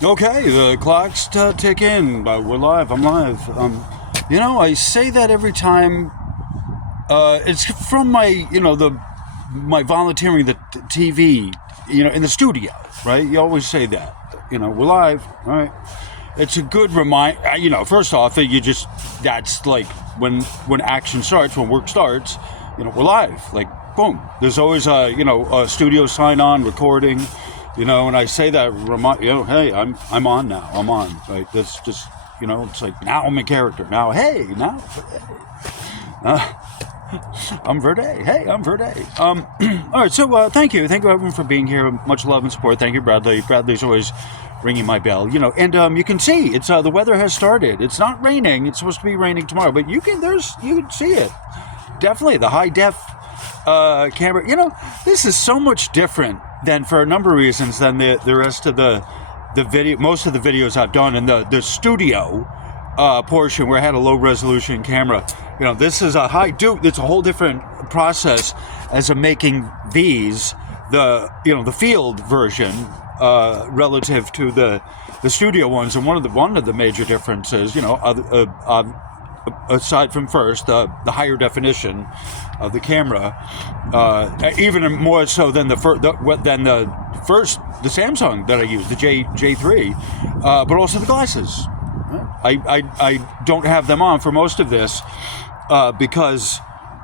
Okay, the clock's ticking. We're live. I'm live. I say that every time. It's from my volunteering the TV. In the studio, right? You always say that. We're live. All right. It's a good reminder. First off, that's like when action starts, when work starts. We're live. Like boom. There's always a studio sign on recording. And I say that, hey, I'm on now. I'm on. Right? That's just, it's like, now I'm a character. Now, hey, I'm Verde. Hey, I'm Verde. All right, so thank you. Thank you, everyone, for being here. Much love and support. Thank you, Bradley. Bradley's always ringing my bell. And you can see, it's the weather has started. It's not raining. It's supposed to be raining tomorrow, but you can see it. Definitely, the high def camera. This is so much different than, for a number of reasons, than the rest of the video. Most of the videos I've done in the studio portion where I had a low resolution camera. This is a high. It's a whole different process as I'm making these. The field version relative to the studio ones, and one of the major differences, aside from first the higher definition of the camera, even more so than the Samsung that I used, the J3, but also the glasses. I don't have them on for most of this because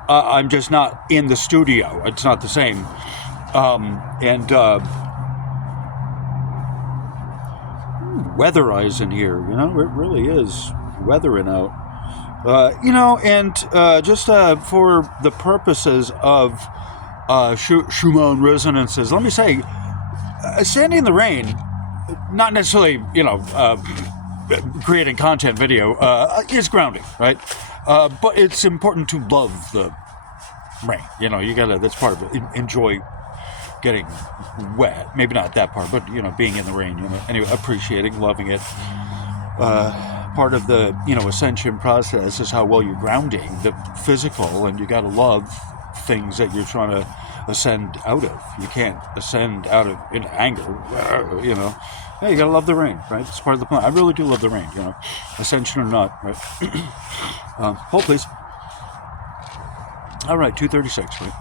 I'm just not in the studio. It's not the same, weatherize in here. It really is weathering out. Just for the purposes of Schumann resonances, let me say, standing in the rain, not necessarily, creating content video, is grounding, right? But it's important to love the rain. That's part of it. Enjoy getting wet. Maybe not that part, but, being in the rain, anyway, appreciating, loving it. Part of the ascension process is how well you're grounding the physical, and you got to love things that you're trying to ascend out of. You can't ascend out of in anger. Yeah, you got to love the rain, right? It's part of the plan. I really do love the rain. Ascension or not, right? Hold please. All right, 236, right?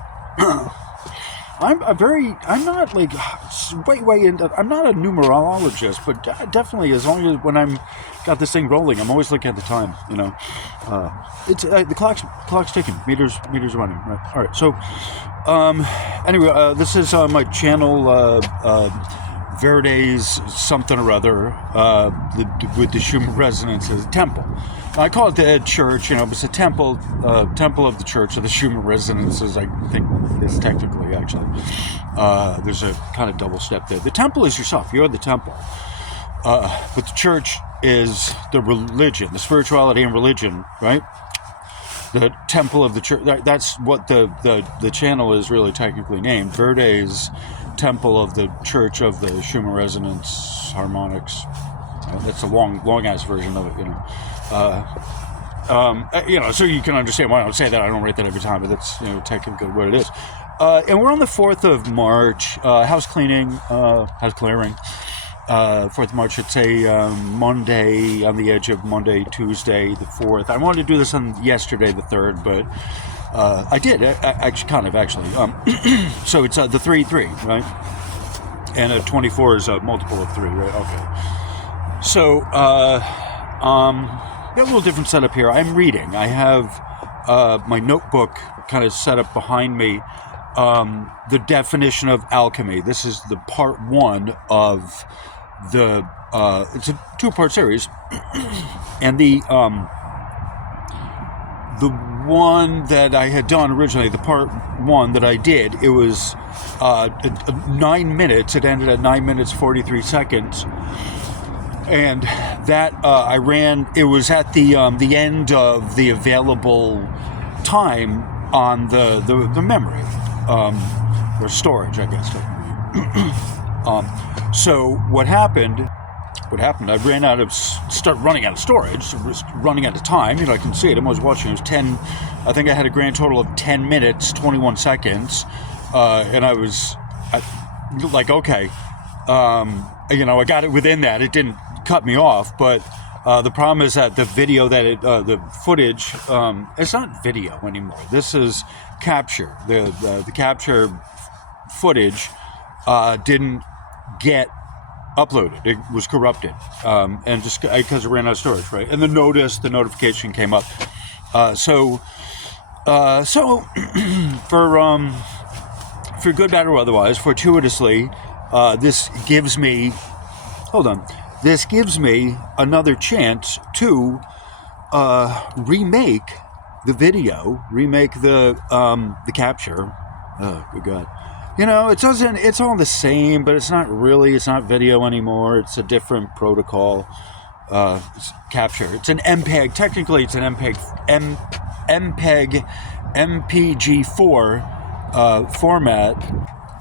I'm not like way into. I'm not a numerologist, but definitely, as long as when I'm got this thing rolling, I'm always looking at the time. It's the clock's ticking, meters running. Right? All right. So, anyway, this is my channel, Verde's something or other, with the Schumann resonances temple. I call it the church, but it's a temple of the church of the Schumann resonances. I think it's technically, actually. There's a kind of double step there. The temple is yourself. You're the temple. But the church is the religion, the spirituality and religion, right? The temple of the church. That's what the channel is really technically named. Verde's temple of the church of the Schumann resonance harmonics. That's a long ass version of it, so you can understand why I don't say that. I don't write that every time, but that's technically what it is. And we're on the 4th of March. House clearing. 4th of March. It's a Monday, on the edge of Monday, Tuesday, the 4th. I wanted to do this on yesterday, the 3rd, but I did. Actually. So it's the 3-3, right? And a 24 is a multiple of 3, right? Okay. So, got a little different setup here. I'm reading. I have my notebook kind of set up behind me. The definition of alchemy. This is the part 1 of the. It's a 2-part series, and the one that I had done originally, the part 1 that I did, it was 9 minutes. It ended at 9 minutes 43 seconds. And that I ran. It was at the end of the available time on the memory or storage, I guess. So what happened? I ran out of running out of storage. So was running out of time. I can see it. I was watching. It was 10. I think I had a grand total of 10 minutes 21 seconds, and I was like, okay. I got it within that. It didn't cut me off, but the problem is that the video the footage, it's not video anymore. This is capture. The capture footage didn't get uploaded. It was corrupted, and just because it ran out of storage, right? And the notification came up. So for good, bad, or otherwise, fortuitously, this gives me another chance to remake the video, remake the capture. Oh, good God. It's all the same, but it's not really. It's not video anymore. It's a different protocol. Capture. It's an MPEG. Technically, it's an MPEG MPG4 format,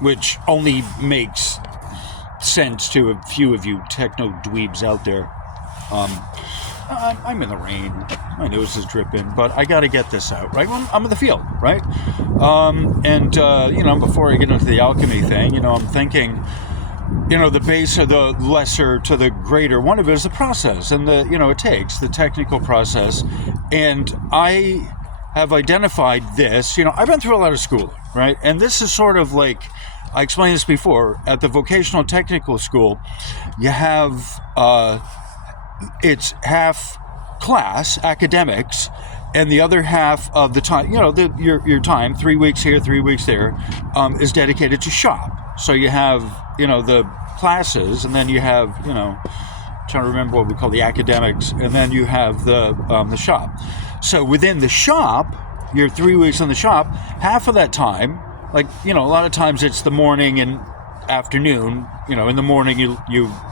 which only makes sense to a few of you techno dweebs out there. I'm in the rain. My nose is dripping, but I got to get this out, right? I'm in the field, right? Before I get into the alchemy thing, I'm thinking, the base of the lesser to the greater. One of it is the process, and it takes the technical process. And I have identified this. I've been through a lot of schooling, right? And this is sort of like, I explained this before, at the vocational technical school, you have, it's half class, academics, and the other half of the time, your time, 3 weeks here, 3 weeks there, is dedicated to shop. So you have, the classes, and then you have, trying to remember what we call the academics, and then you have the shop. So within the shop, your 3 weeks in the shop, half of that time, like, a lot of times it's the morning and afternoon. In the morning you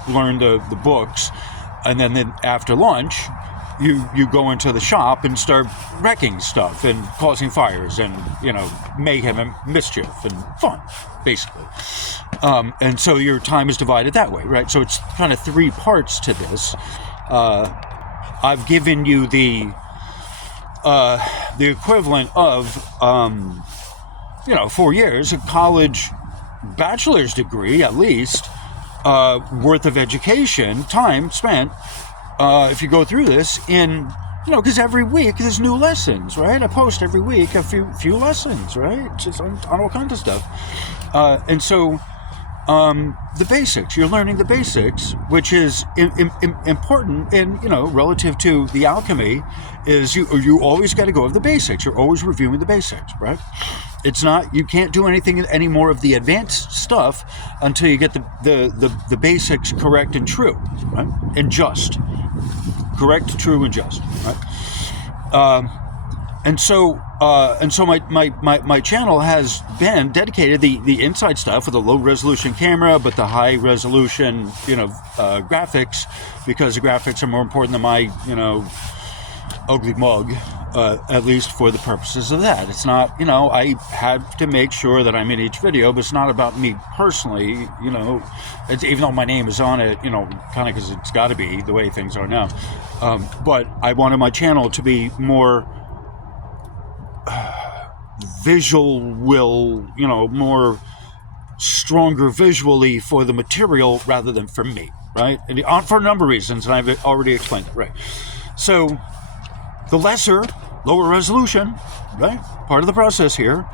learn the books, and then after lunch, you go into the shop and start wrecking stuff and causing fires and, mayhem and mischief and fun, basically. And so your time is divided that way, right? So it's kind of 3 parts to this. I've given you the equivalent of, 4 years, a college bachelor's degree, at least, worth of education, time spent, if you go through this in, because every week there's new lessons, right? I post every week a few lessons, right? Just on all kinds of stuff. And so the basics, you're learning the basics, which is important in, relative to the alchemy, is you always got to go over the basics. You're always reviewing the basics, right? It's not, you can't do anything any more of the advanced stuff until you get the basics correct and true, right? And just. Correct, true, and just, right? And so my channel has been dedicated the inside stuff with a low resolution camera, but the high resolution, graphics, because the graphics are more important than my, ugly mug, at least for the purposes of that. It's not, I have to make sure that I'm in each video, but it's not about me personally, even though my name is on it, kind of because it's got to be the way things are now. But I wanted my channel to be more more stronger visually for the material rather than for me, right? And for a number of reasons, and I've already explained it, right? So the lower resolution, right? Part of the process here,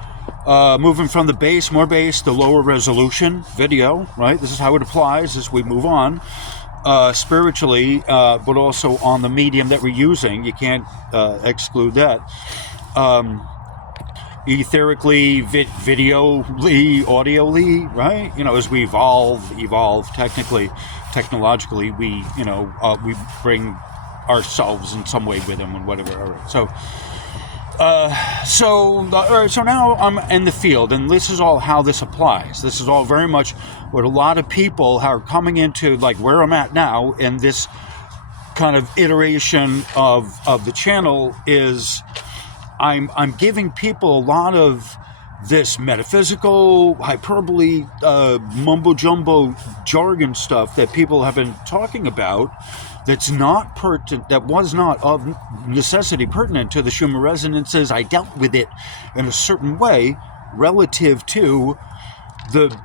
moving from the more base, the lower resolution video, right? This is how it applies as we move on, spiritually, but also on the medium that we're using. You can't exclude that. Etherically, videoly, audioly, right? As we evolve technologically, we bring ourselves in some way with them and whatever. All right. So now I'm in the field, and this is all how this applies. This is all very much what a lot of people are coming into, like where I'm at now in this kind of iteration of the channel is I'm giving people a lot of this metaphysical, hyperbole, mumbo-jumbo jargon stuff that people have been talking about that's not pertinent, that was not of necessity pertinent to the Schumann resonances. I dealt with it in a certain way relative to the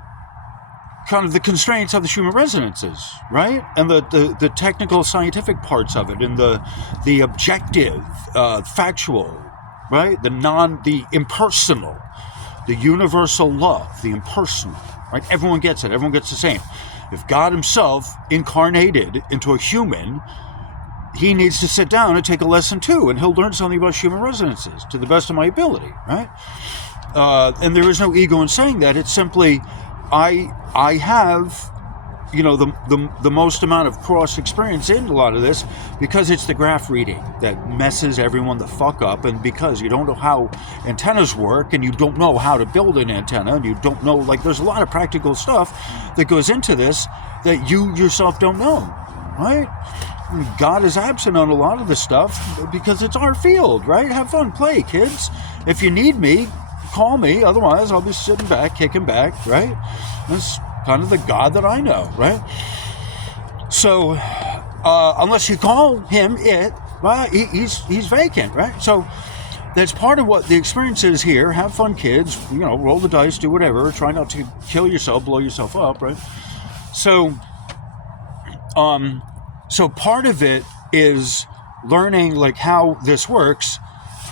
kind of the constraints of the Schumann resonances, right? And the technical scientific parts of it, and the objective, factual, right? The impersonal, the universal love, the impersonal, right? Everyone gets it. Everyone gets the same. If God himself incarnated into a human, he needs to sit down and take a lesson too, and he'll learn something about Schumann resonances to the best of my ability, right? And there is no ego in saying that. It's simply, I have, the most amount of cross experience in a lot of this, because it's the graph reading that messes everyone the fuck up, and because you don't know how antennas work, and you don't know how to build an antenna, and you don't know, like, there's a lot of practical stuff that goes into this that you yourself don't know, right? God is absent on a lot of this stuff because it's our field, right? Have fun, play, kids. If you need me, call me. Otherwise, I'll be sitting back, kicking back, right? That's kind of the God that I know, right? So, unless you call him it, well, he's vacant, right? So, that's part of what the experience is here. Have fun, kids. Roll the dice, do whatever. Try not to kill yourself, blow yourself up, right? So, so part of it is learning, like, how this works.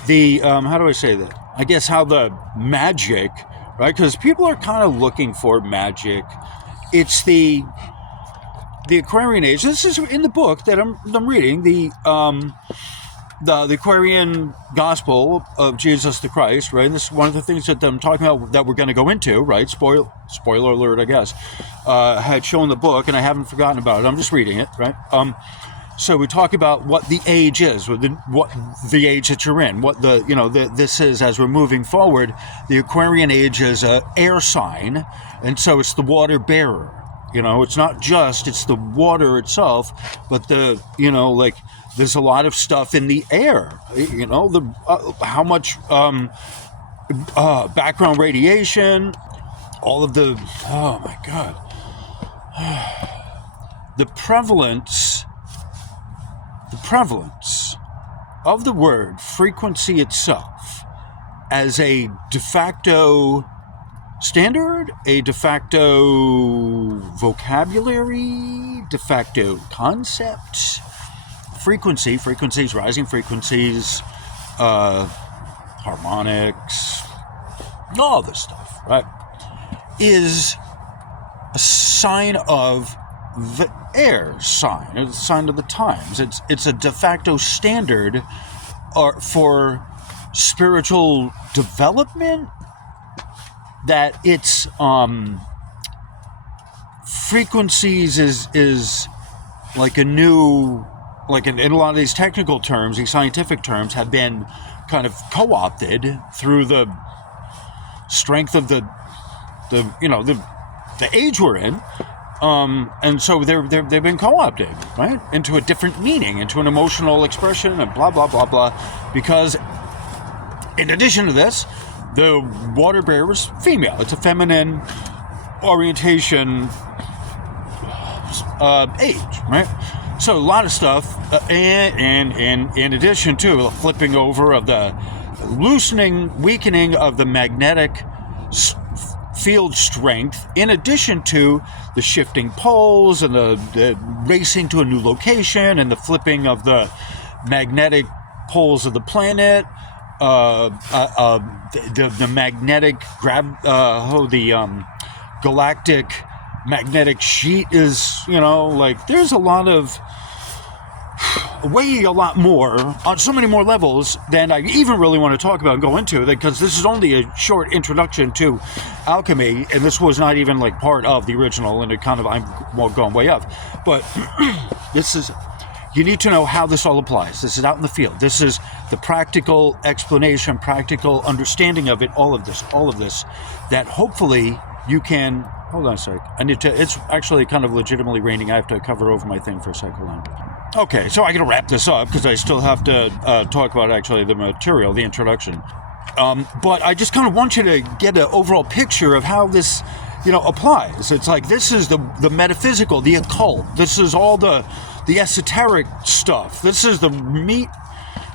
How do I say that? I guess how the magic, right? Because people are kind of looking for magic. It's the Aquarian age. This is in the book that I'm reading, the Aquarian Gospel of Jesus the Christ, right? And this is one of the things that I'm talking about that we're going to go into, right? Spoiler alert, I guess. Had shown the book, and I haven't forgotten about it. I'm just reading it, right? So we talk about what the age is, what the age that you're in, what this is as we're moving forward. The Aquarian age is an air sign, and so it's the water bearer. It's not just, it's the water itself, but there's a lot of stuff in the air, how much background radiation, all of the, oh my God, the prevalence of the word frequency itself as a de facto standard, a de facto vocabulary, de facto concept. Frequencies, rising frequencies, harmonics, all this stuff, right, is a sign of the air sign. It's a sign of the times. It's a de facto standard for spiritual development, that it's frequencies is like a new, like in a lot of these technical terms, these scientific terms have been kind of co-opted through the strength of the age we're in, and so they've been co-opted, right, into a different meaning, into an emotional expression, and blah blah blah blah, because in addition to this, the water bearer is female. It's a feminine orientation age, right? So a lot of stuff, and in addition to the flipping over of the loosening, weakening of the magnetic field strength, in addition to the shifting poles and the racing to a new location and the flipping of the magnetic poles of the planet, the magnetic galactic magnetic sheet is, there's a lot more on so many more levels than I even really want to talk about and go into, because this is only a short introduction to alchemy, and this was not even like part of the original, and I'm going way up, but you need to know how this all applies. This is out in the field. This is the practical explanation, practical understanding of it, all of this, that hopefully you can. Hold on a sec. It's actually kind of legitimately raining. I have to cover over my thing for a sec. Hold on. Okay, so I got to wrap this up because I still have to talk about actually the material, the introduction. But I just kind of want you to get an overall picture of how this, applies. It's like, this is the metaphysical, the occult. This is all the esoteric stuff. This is the meat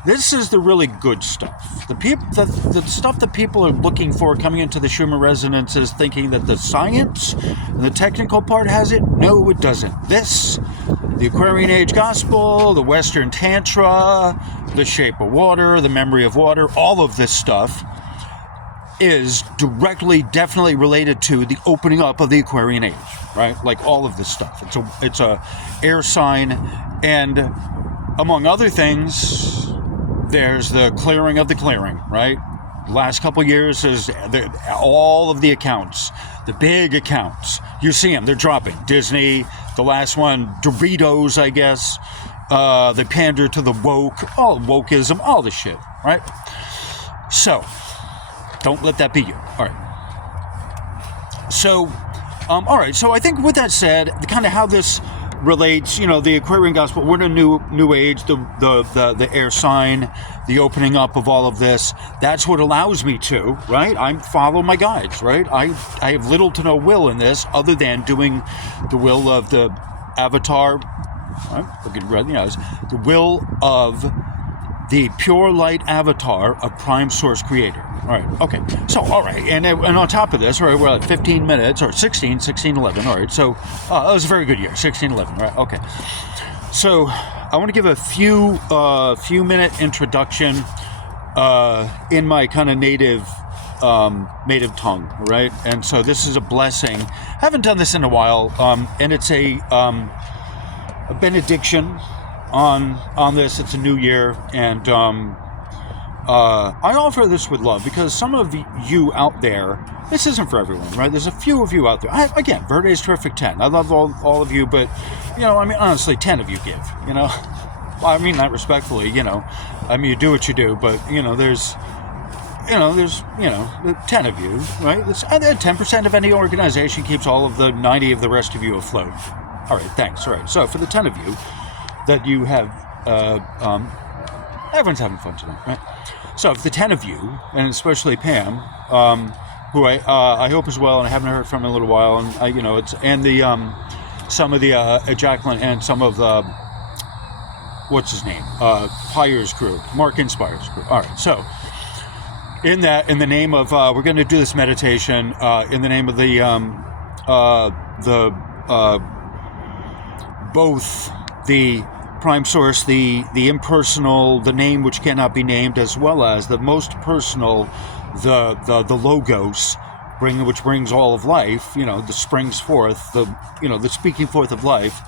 This is the really good stuff. The stuff that people are looking for coming into the Schumann resonance is thinking that the science and the technical part has it. No, it doesn't. This, the Aquarian Age Gospel, the Western Tantra, the Shape of Water, the Memory of Water, all of this stuff is directly, definitely related to the opening up of the Aquarian Age, right? Like all of this stuff. It's a air sign, and among other things, there's the clearing of the clearing, right? Last couple of years is all of the accounts, the big accounts. You see them, they're dropping. Disney, the last one, Doritos, I guess. They pander to the woke, all wokeism, all the shit, right? So, don't let that be you. All right. So, all right. So I think with that said, kind of how this relates, the Aquarian Gospel, we're in a new age, the air sign, the opening up of all of this. That's what allows me to, right? I follow my guides, right? I have little to no will in this other than doing the will of the avatar, right? Looking right in the eyes, the will of the pure light avatar of Prime Source Creator. All right, okay. So, all right, and on top of this, all right, we're at 15 minutes, or 16, 11. All right, so that was a very good year, 16, 11, right? Okay. So, I want to give a few minute introduction in my kind of native tongue, right? And so this is a blessing. I haven't done this in a while, and it's a benediction on this. It's a new year, and I offer this with love because some of you out there, this isn't for everyone, right? There's a few of you out there. Again, Verde's terrific 10. I love all of you, but honestly, 10 of you give. Well, I mean that respectfully. You do what you do, but there's 10 of you, right? 10% of any organization keeps all of the 90 of the rest of you afloat. All right, thanks. All right, so for the 10 of you that you have, everyone's having fun tonight, right? So for the 10 of you, and especially Pam, who I hope is well, and I haven't heard from in a little while, and some of the Jacqueline and some of the what's his name, Pyre's crew, Mark Inspire's crew. All right, so in the name of we're going to do this meditation in the name of both the Prime Source, the impersonal, the name which cannot be named, as well as the most personal, the Logos, which brings all of life, the springs forth, the speaking forth of life,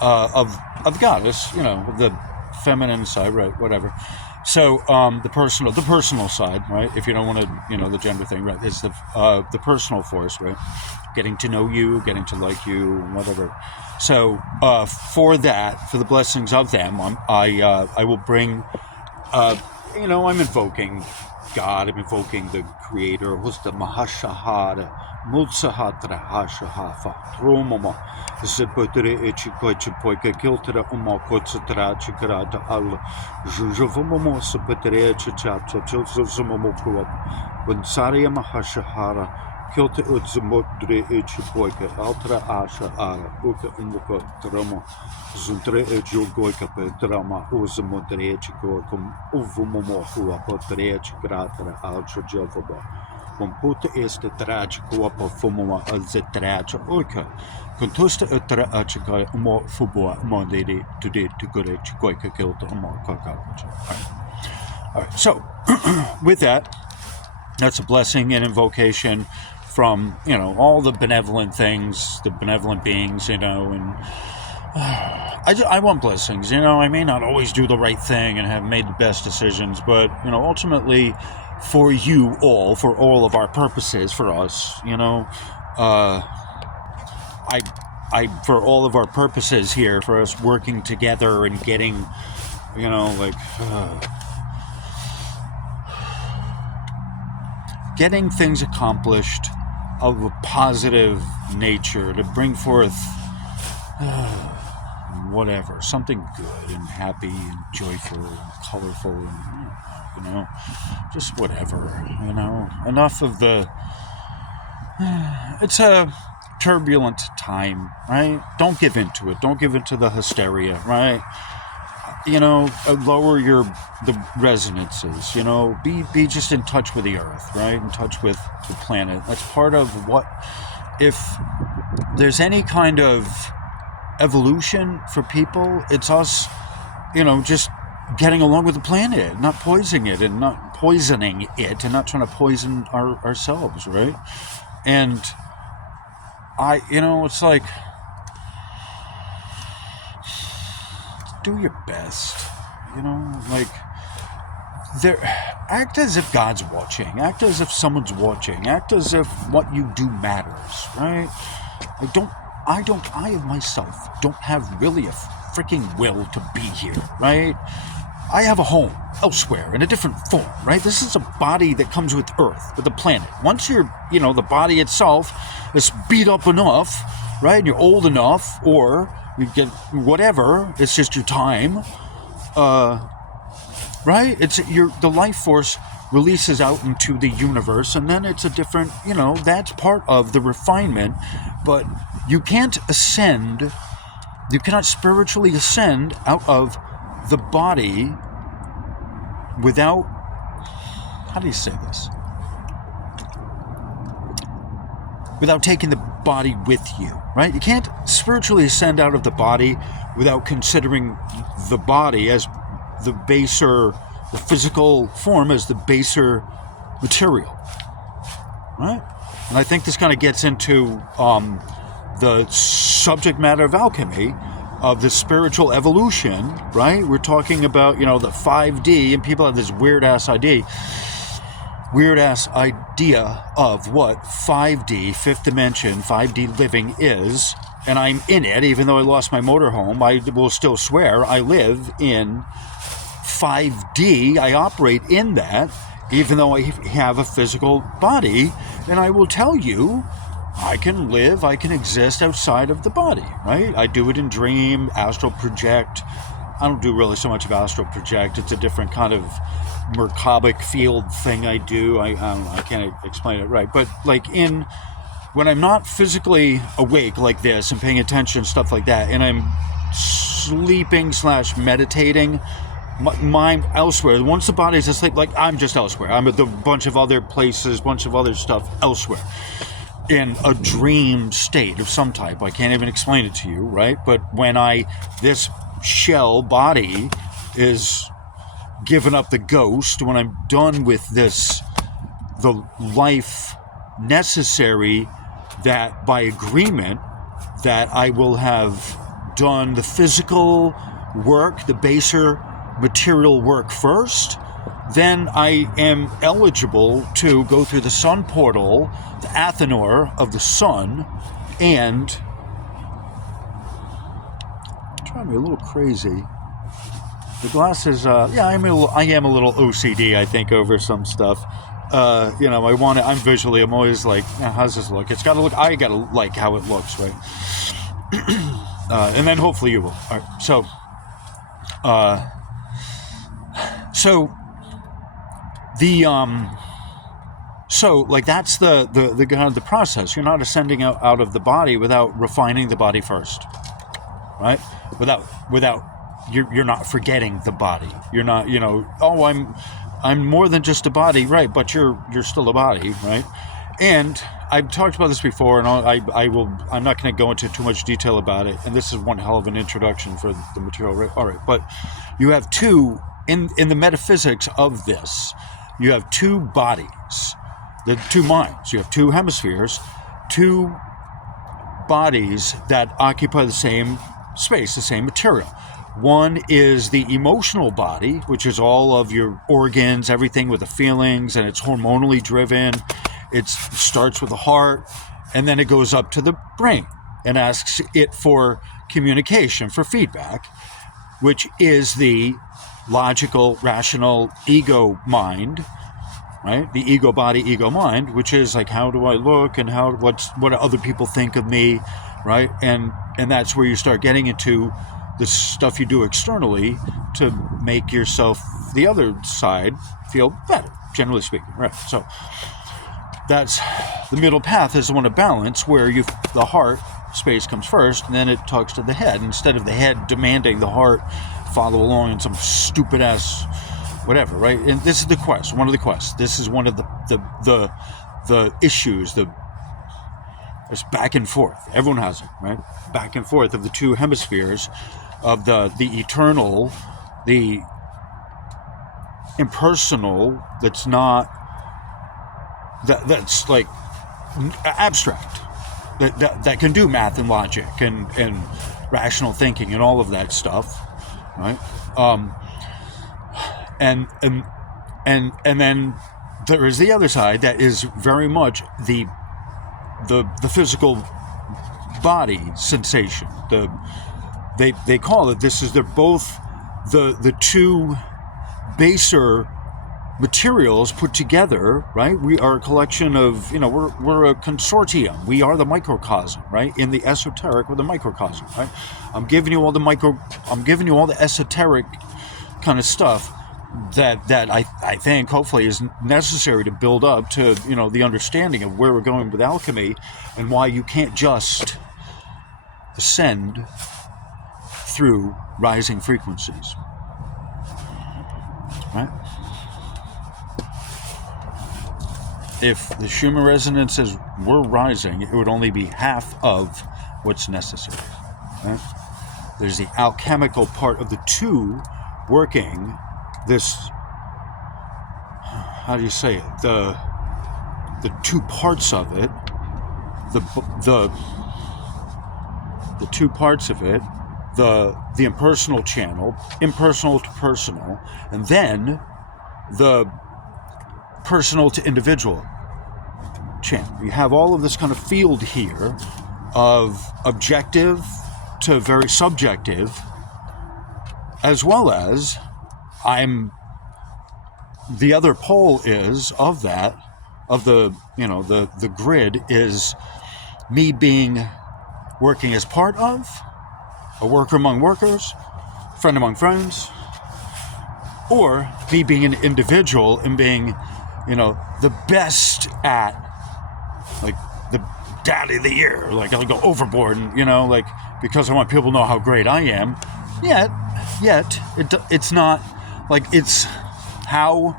of Goddess, the feminine side, right? Whatever. So the personal side, right? If you don't want to, the gender thing, right? Is the personal force, right? Getting to know you, getting to like you, whatever. So for the blessings of them, I will bring, I'm invoking God. I'm invoking the Creator, who's the Mahashahara, Mutsahatra Hashahafa, Tromama, Ziputre Echipoika, Kiltra Umakotsatra, Chikarata Al, Jujavomo, Saputre Chichato, Chilsumokuap, Bunsaria Mahashahara. Kilta Udzamudre Echipoika, Altra Asha Ara, Uka Umuka Drama, Zuntre Ejogoika Drama, Uzamudre Echikokum, Uvumomo, Huapotre Echikratara, Altra Jovaba, Umputa este Trachicoapa Fumoma, Alzetracha Uka, Contusta Utra Achika, Umo Fubua, Mondedi, today to Gorechikoika Kilta Umaka. All right, so with that, that's a blessing and invocation from, all the benevolent things, the benevolent beings, and I want blessings, I may not always do the right thing and have made the best decisions, but, ultimately for you all, for all of our purposes, for us, for all of our purposes here, for us working together and getting, getting things accomplished of a positive nature to bring forth whatever, something good and happy and joyful and colorful and, just whatever, enough of the, it's a turbulent time, right? Don't give into it. Don't give into the hysteria, right? lower the resonances, be just in touch with the earth, right? In touch with the planet. That's part of what, if there's any kind of evolution for people, it's us, just getting along with the planet, not poisoning it and not trying to poison ourselves, right? And it's like, do your best, act as if God's watching, act as if someone's watching, act as if what you do matters, right? I myself don't have really a freaking will to be here, right? I have a home elsewhere in a different form, right? This is a body that comes with Earth, with the planet. Once you're, the body itself is beat up enough, right? And you're old enough, or you get whatever, it's just your time, right? The life force releases out into the universe, and then it's a different, that's part of the refinement, but you can't ascend, you cannot spiritually ascend out of the body without, how do you say this? Without taking the body with you, right? You can't spiritually ascend out of the body without considering the body as the physical form as the baser material, right? And I think this kind of gets into the subject matter of alchemy, of the spiritual evolution, right? We're talking about, the 5D, and people have this weird-ass idea of what 5D, fifth dimension, 5D living is, and I'm in it, even though I lost my motorhome. I will still swear I live in 5D. I operate in that, even though I have a physical body, and I will tell you, I can exist outside of the body, right? I do it in dream, astral project. I don't do really so much of astral project. It's a different kind of Merkabah field thing I do. I don't know, I can't explain it right. But when I'm not physically awake like this and paying attention, stuff like that, and I'm sleeping / meditating, my mind elsewhere. Once the body's asleep, I'm just elsewhere. I'm at a bunch of other places, bunch of other stuff elsewhere, in a dream state of some type. I can't even explain it to you, right? But when this shell body is given up the ghost, when I'm done with the life necessary, that by agreement that I will have done the physical work, the baser material work first, then I am eligible to go through the sun portal, the Athenor of the sun, and driving me a little crazy. The glasses, I am a little OCD, I think, over some stuff. I'm always like, how's this look? It's got to look, I got to like how it looks, right? And then hopefully you will. All right, that's the kind of the process. You're not ascending out of the body without refining the body first, right? Without you're not forgetting the body. You're not, I'm more than just a body, right? But you're still a body, right? And I've talked about this before, and I'm not going to go into too much detail about it. And this is one hell of an introduction for the material, right? All right, but you have two in the metaphysics of this. You have two bodies, the two minds. You have two hemispheres, two bodies that occupy the same space, the same material. One is the emotional body, which is all of your organs, everything with the feelings, and it's hormonally driven. It starts with the heart, and then it goes up to the brain and asks it for communication, for feedback, which is the logical, rational ego mind, right? The ego body, ego mind, which is like, how do I look, and what do other people think of me, right? And that's where you start getting into the stuff you do externally to make yourself, the other side, feel better, generally speaking, right? So that's the middle path, is the one of balance, where the heart space comes first, and then it talks to the head, instead of the head demanding the heart follow along in some stupid ass whatever, right? And this is the quest, one of the quests. This is one of the issues, it's back and forth. Everyone has it, right? Back and forth of the two hemispheres of the eternal, the impersonal, that's not, that's like abstract, that can do math and logic and rational thinking and all of that stuff, right? And then there is the other side that is very much the physical body sensation. They call it, this is, they're both the two baser materials put together, right? We are a collection of, we're a consortium. We are the microcosm, right? In the esoteric, we're the microcosm, right? I'm giving you all the esoteric kind of stuff that I think hopefully is necessary to build up to, the understanding of where we're going with alchemy and why you can't just ascend through rising frequencies, right? If the Schumann resonances were rising, it would only be half of what's necessary, right? There's the alchemical part of the two working this, how do you say it? The two parts of it, the two parts of it, the impersonal channel, impersonal to personal, and then the personal to individual channel. You have all of this kind of field here of objective to very subjective, as well as the other pole is of that, of the grid is me working as part of, a worker among workers, friend among friends, or me being an individual and being, the best at, like, the daddy of the year, like I'll go overboard and, because I want people to know how great I am. Yet it's not, like, it's how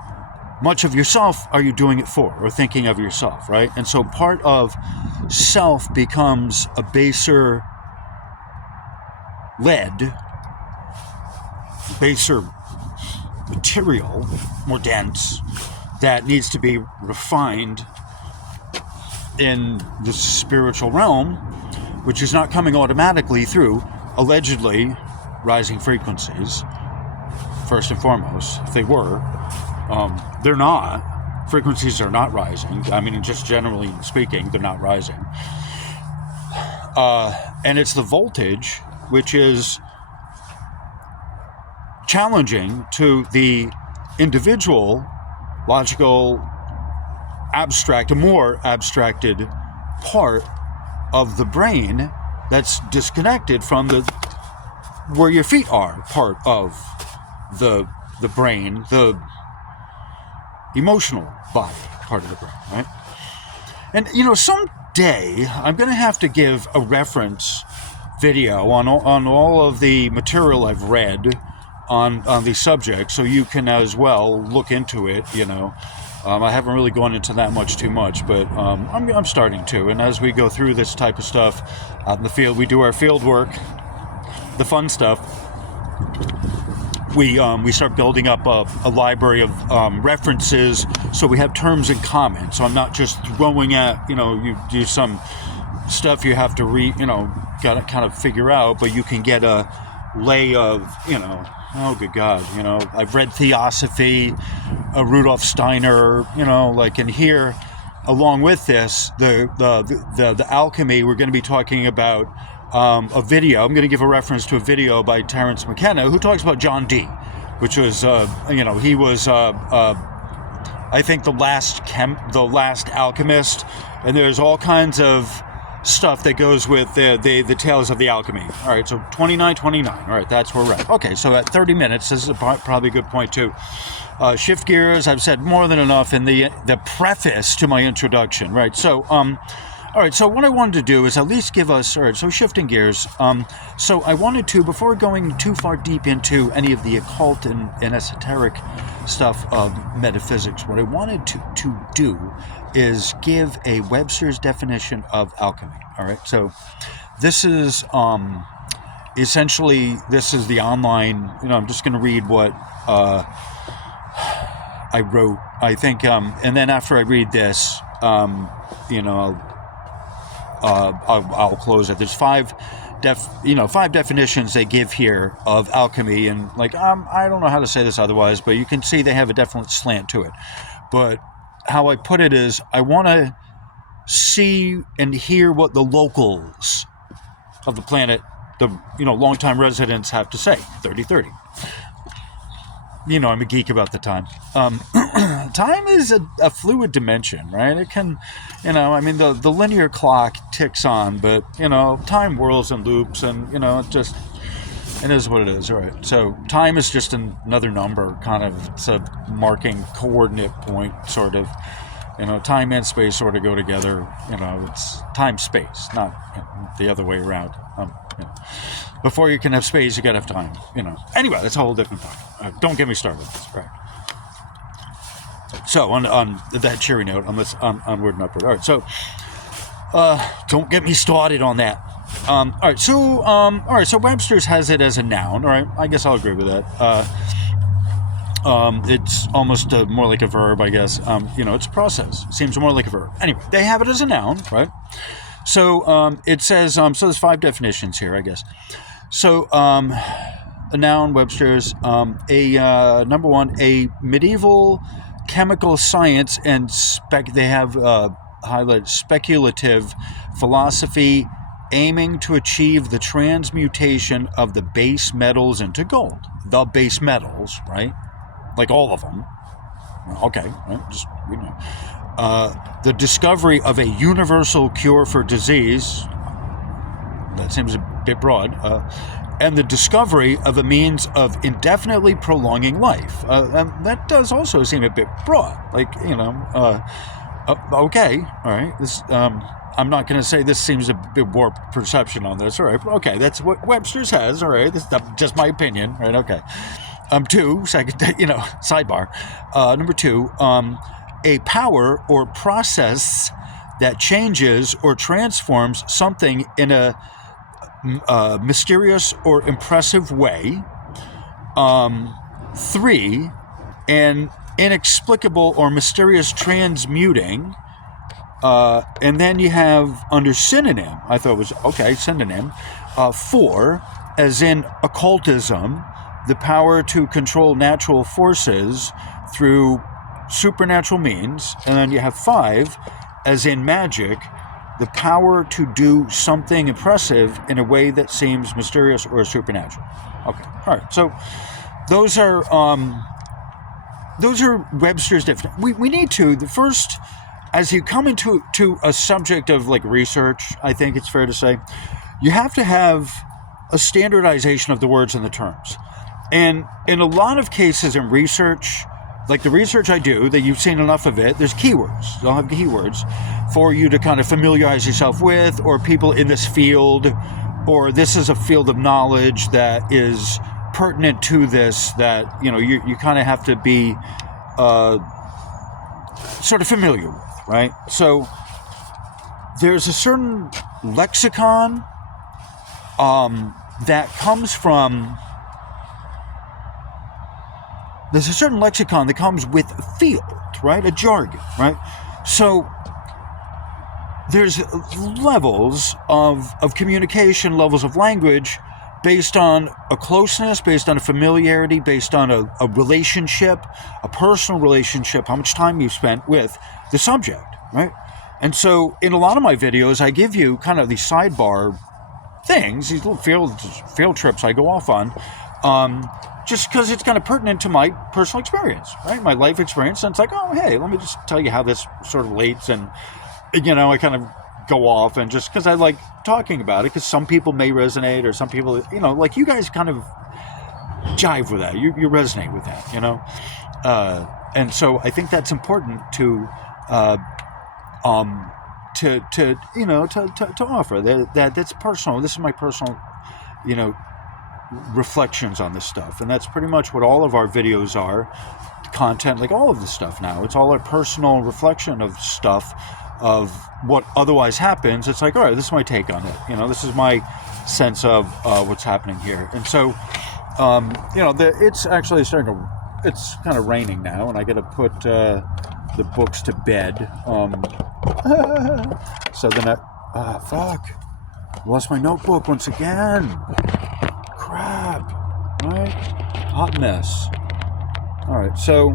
much of yourself are you doing it for or thinking of yourself, right? And so part of self becomes a baser material, more dense, that needs to be refined in the spiritual realm, which is not coming automatically through, allegedly, rising frequencies, first and foremost. If they were, they're not. Frequencies are not rising. I mean, just generally speaking, they're not rising. And it's the voltage, which is challenging to the individual, logical, abstract, a more abstracted part of the brain that's disconnected from where your feet are, part of the brain, the emotional body part of the brain, right? And someday I'm going to have to give a reference video on all of the material I've read on the subject, so you can as well look into it. I haven't really gone into that too much, but I'm starting to. And as we go through this type of stuff out in the field, we do our field work, the fun stuff. We start building up a library of references, so we have terms in common. So I'm not just throwing at, you do some stuff you have to got to kind of figure out, but you can get a lay of, oh good God, I've read Theosophy, Rudolf Steiner, and here, along with this, the alchemy, we're going to be talking about a video. I'm going to give a reference to a video by Terence McKenna, who talks about John Dee, which was, he was, I think, the last alchemist, and there's all kinds of stuff that goes with the tales of the alchemy. All right, so 29. All right, that's where we're at. Okay, so at 30 minutes, this is probably a good point to shift gears. I've said more than enough in the preface to my introduction, right? So All right, so what I wanted to do is at least give us, all right, so shifting gears. So I wanted to, before going too far deep into any of the occult and esoteric stuff of metaphysics, what I wanted to do is give a Webster's definition of alchemy. All right, so this is essentially, this is the online, I'm just going to read what I wrote, I think, and then after I read this, I'll close it. There's five definitions they give here of alchemy, and I don't know how to say this otherwise, but you can see they have a definite slant to it. But how I put it is, I want to see and hear what the locals of the planet, the longtime residents, have to say. 30-30. I'm a geek about the time. Time is a fluid dimension, right? It can, the linear clock ticks on, but, time whirls and loops, and, it is what it is. All right. So time is just another number, kind of. It's a marking coordinate point, sort of. Time and space sort of go together. It's time, space, not the other way around. Before you can have space, you gotta have time. Anyway, that's a whole different thing. Don't get me started with this. Right. So on that cheery note, on this onward and upward. All right. So don't get me started on that. All right. So Webster's has it as a noun. All right. I guess I'll agree with that. It's almost more like a verb, I guess. It's a process. It seems more like a verb. Anyway, they have it as a noun, right? So it says, so there's 5 definitions here, I guess. So a noun, Webster's, number 1, a medieval chemical science, and they have highlighted speculative philosophy aiming to achieve the transmutation of the base metals into gold. The base metals, right? Like all of them. Okay, right? Just, the discovery of a universal cure for disease, that seems a bit broad, and the discovery of a means of indefinitely prolonging life. And that does also seem a bit broad. Okay, all right. This, I'm not going to say this seems a bit warped perception on this. All right, okay, that's what Webster's has. All right, this is just my opinion. Right, okay. 2, second, sidebar. Number 2, a power or process that changes or transforms something in a mysterious or impressive way. 3, an inexplicable or mysterious transmuting. And then you have under synonym, I thought it was, okay, synonym. 4, as in occultism, the power to control natural forces through supernatural means. And then you have 5, as in magic, the power to do something impressive in a way that seems mysterious or supernatural. Okay, all right. So those are Webster's definition. We need to, the first, as you come into a subject of research, I think it's fair to say, you have to have a standardization of the words and the terms. And in a lot of cases in research, like the research I do, that you've seen enough of it, there's keywords. They'll have keywords for you to kind of familiarize yourself with, or people in this field, or this is a field of knowledge that is pertinent to this, that, you kind of have to be sort of familiar with, right? So there's a certain lexicon that comes from... There's a certain lexicon that comes with a field, right? A jargon, right? So there's levels of communication, levels of language based on a closeness, based on a familiarity, based on a relationship, a personal relationship, how much time you've spent with the subject, right? And so in a lot of my videos, I give you kind of these sidebar things, these little field trips I go off on, just because it's kind of pertinent to my personal experience, right? My life experience. And it's like, oh, hey, let me just tell you how this sort of relates. And, I kind of go off, and just because I like talking about it, because some people may resonate, or some people, like you guys kind of jive with that. You resonate with that, and so I think that's important to to offer. That's personal. This is my personal, reflections on this stuff, and that's pretty much what all of our videos are. Content, like all of this stuff now, it's all our personal reflection of stuff, of what otherwise happens. It's like, all right, this is my take on it. This is my sense of what's happening here. And so, it's actually it's kind of raining now, and I got to put the books to bed. So then fuck, lost my notebook once again. Crap, right? Hot mess. All right, so,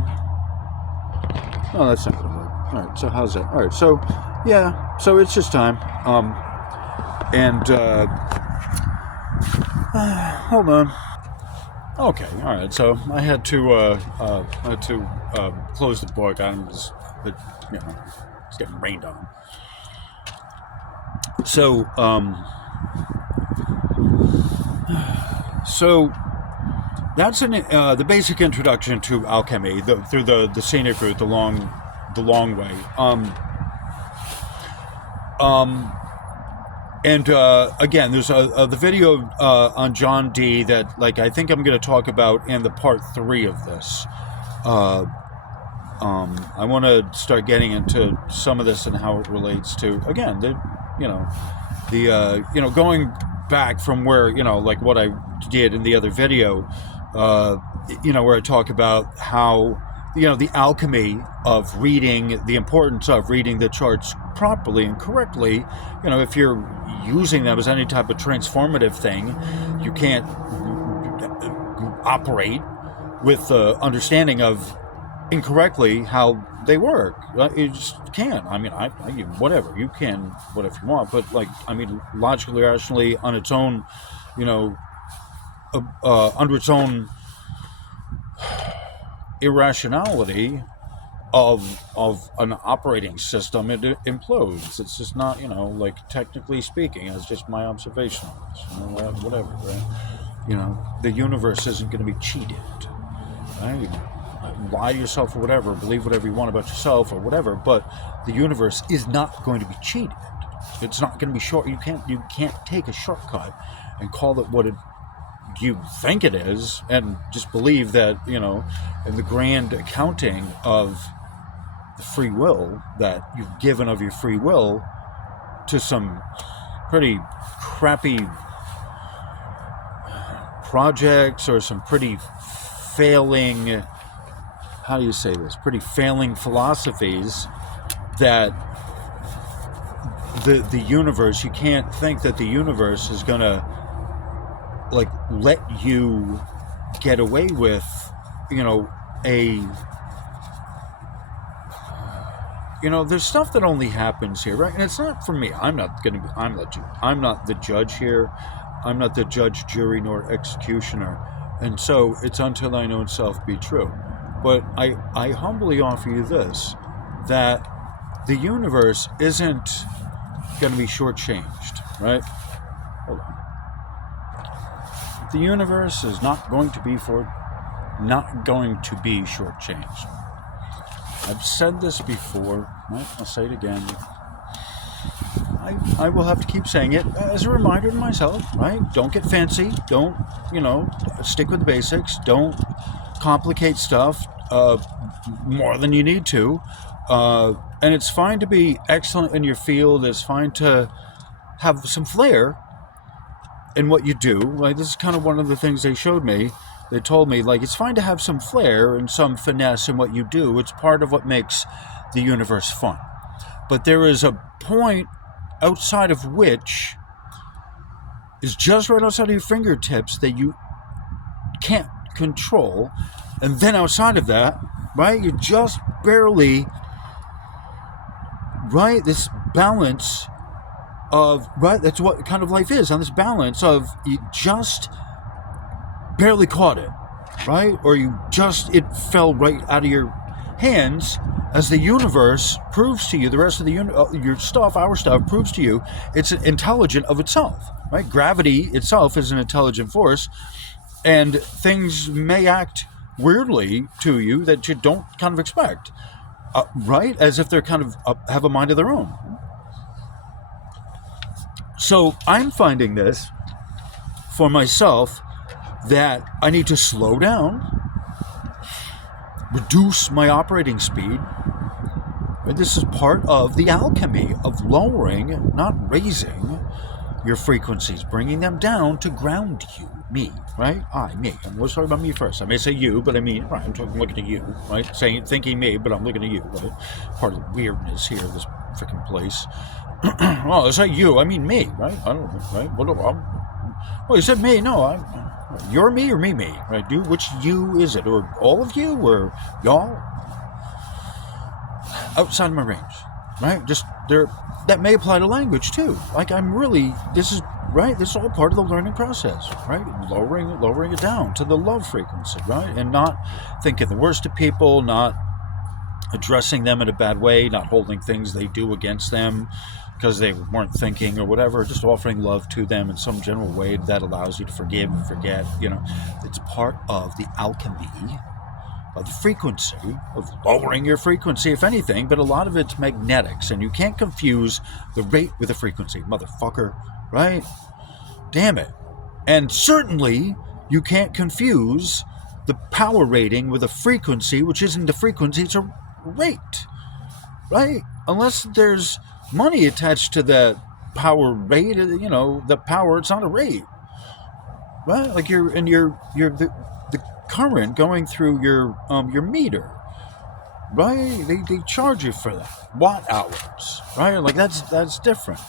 no, that's not gonna work. All right, so how's that? All right, so, yeah, so it's just time. Hold on. Okay, all right. So I had to close the book. It's getting rained on. So that's the basic introduction to alchemy through the scenic route, the long way. Again, there's the video on John D that I think I'm going to talk about in the part 3 of this. I want to start getting into some of this and how it relates to, again, going back from where, what I did in the other video, where I talk about how, the alchemy of reading, the importance of reading the charts properly and correctly. If you're using them as any type of transformative thing, you can't operate with the understanding of incorrectly how they work. You just can't. I mean, whatever. You can, whatever you want, but logically, rationally, on its own, under its own irrationality of an operating system, it implodes. It's just not, technically speaking, it's just my observation on this, whatever, right? The universe isn't going to be cheated, right? Lie to yourself or whatever, believe whatever you want about yourself or whatever, but the universe is not going to be cheated. It's not going to be short. You can't take a shortcut and call it what you think it is, and just believe that, in the grand accounting of the free will that you've given of your free will to some pretty crappy projects or some pretty failing, how do you say this, pretty failing philosophies, that the universe, you can't think that the universe is gonna let you get away with, there's stuff that only happens here, right? And it's not for me. I'm not the judge here. I'm not the judge, jury, nor executioner. And so it's until I know itself be true. But I humbly offer you this, that the universe isn't going to be shortchanged, right? Hold on. The universe is not going to be shortchanged. I've said this before, right? I'll say it again. I will have to keep saying it as a reminder to myself, right? Don't get fancy. Don't, stick with the basics. Don't complicate stuff more than you need to. And it's fine to be excellent in your field. It's fine to have some flair in what you do. This is kind of one of the things they showed me. They told me, it's fine to have some flair and some finesse in what you do. It's part of what makes the universe fun. But there is a point outside of which is just right outside of your fingertips that you can't control. And then outside of that, right, you're just barely, right, this balance of, right, that's what kind of life is, on this balance of you just barely caught it, right? Or it fell right out of your hands, as the universe proves to you, the rest of your stuff, our stuff, proves to you it's intelligent of itself, right? Gravity itself is an intelligent force, and things may act weirdly to you that you don't kind of expect, right? As if they're kind of have a mind of their own. So I'm finding this for myself, that I need to slow down, reduce my operating speed. This is part of the alchemy of lowering, not raising, your frequencies, bringing them down to ground you, me, right? Me. I'm talking about me first. I may say you, but I mean, right, I'm looking at you, right? Thinking me, but I'm looking at you, right? Part of the weirdness here, this freaking place. Well, it's like you, I mean me, right? I don't know, right? Well, you said me, no, you're me or me, right? Which you is it? Or all of you, or y'all? Outside of my range, right? Just there, that may apply to language too. Like this is all part of the learning process, right? Lowering it down to the love frequency, right? And not thinking the worst of people, not addressing them in a bad way, not holding things they do against them because they weren't thinking or whatever, just offering love to them in some general way that allows you to forgive and forget. It's part of the alchemy of the frequency, of lowering your frequency, if anything, but a lot of it's magnetics, and you can't confuse the rate with the frequency, motherfucker, right? Damn it. And certainly, you can't confuse the power rating with a frequency, which isn't a frequency, it's a rate, right? Unless there's money attached to the power rate, the power, it's not a rate, right? Like the current going through your meter, right? They charge you for that, watt hours, right? Like that's different,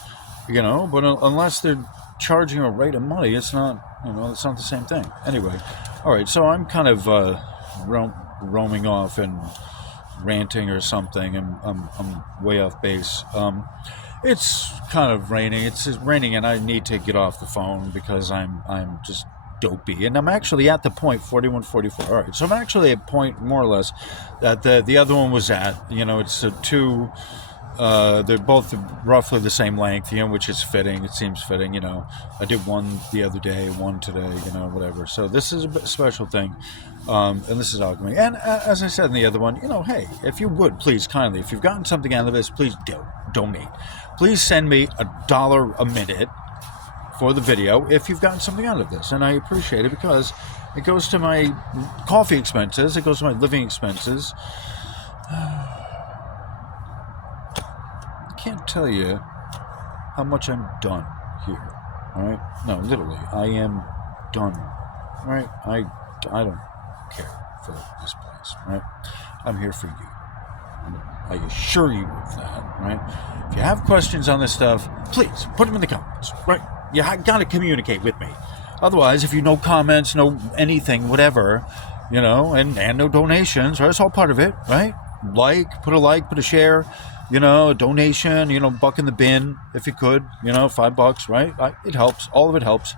but unless they're charging a rate of money, it's not, it's not the same thing. Anyway, all right, so I'm kind of roaming off and ranting or something, and I'm way off base. It's kind of raining. It's raining, and I need to get off the phone because I'm just dopey, and I'm actually at the point 4144. All right, so I'm actually at point more or less that the other one was at. It's two. They're both roughly the same length, which is fitting. It seems fitting, I did one the other day, one today, whatever. So this is a special thing, and this is Alchemy. And as I said in the other one, hey, if you would, please, kindly, if you've gotten something out of this, please donate. Please send me $1 a minute for the video if you've gotten something out of this, and I appreciate it because it goes to my coffee expenses, it goes to my living expenses. I can't tell you how much I'm done here, all right? No, literally, I am done, right? I don't care for this place, right? I'm here for you. I assure you of that, right? If you have questions on this stuff, please put them in the comments, right? You got to communicate with me. Otherwise, if you no comments, no anything, whatever, and no donations, right? It's all part of it, right? Put a share, a donation, buck in the bin if you could, $5, right? It helps. All of it helps.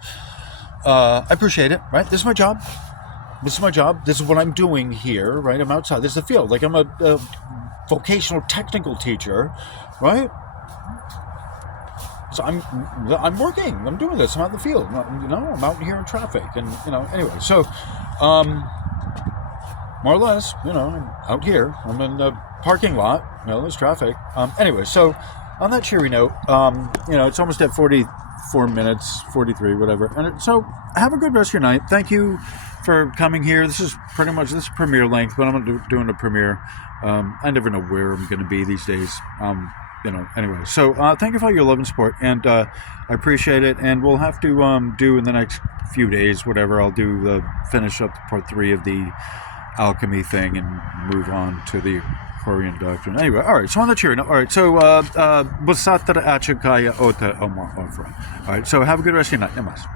I appreciate it, right? This is my job. This is what I'm doing here, right? I'm outside. This is the field. Like I'm a vocational technical teacher, right? So I'm working. I'm doing this. I'm out in the field. I'm out here in traffic, and anyway. So, more or less, I'm out here. I'm in the parking lot. There's traffic. Anyway, so on that cheery note, it's almost at 44 minutes, 43, whatever. And so have a good rest of your night. Thank you for coming here. This is premiere length, but I'm doing a premiere. I never know where I'm going to be these days. Anyway, so thank you for all your love and support, and I appreciate it. And we'll have to do in the next few days, whatever. I'll finish up part 3 of the alchemy thing and move on to the Korean doctrine. Anyway, all right. So on the cheery note, all right. So Busatra Achakaya Ota Omar. All right. So have a good rest of your night. Namas.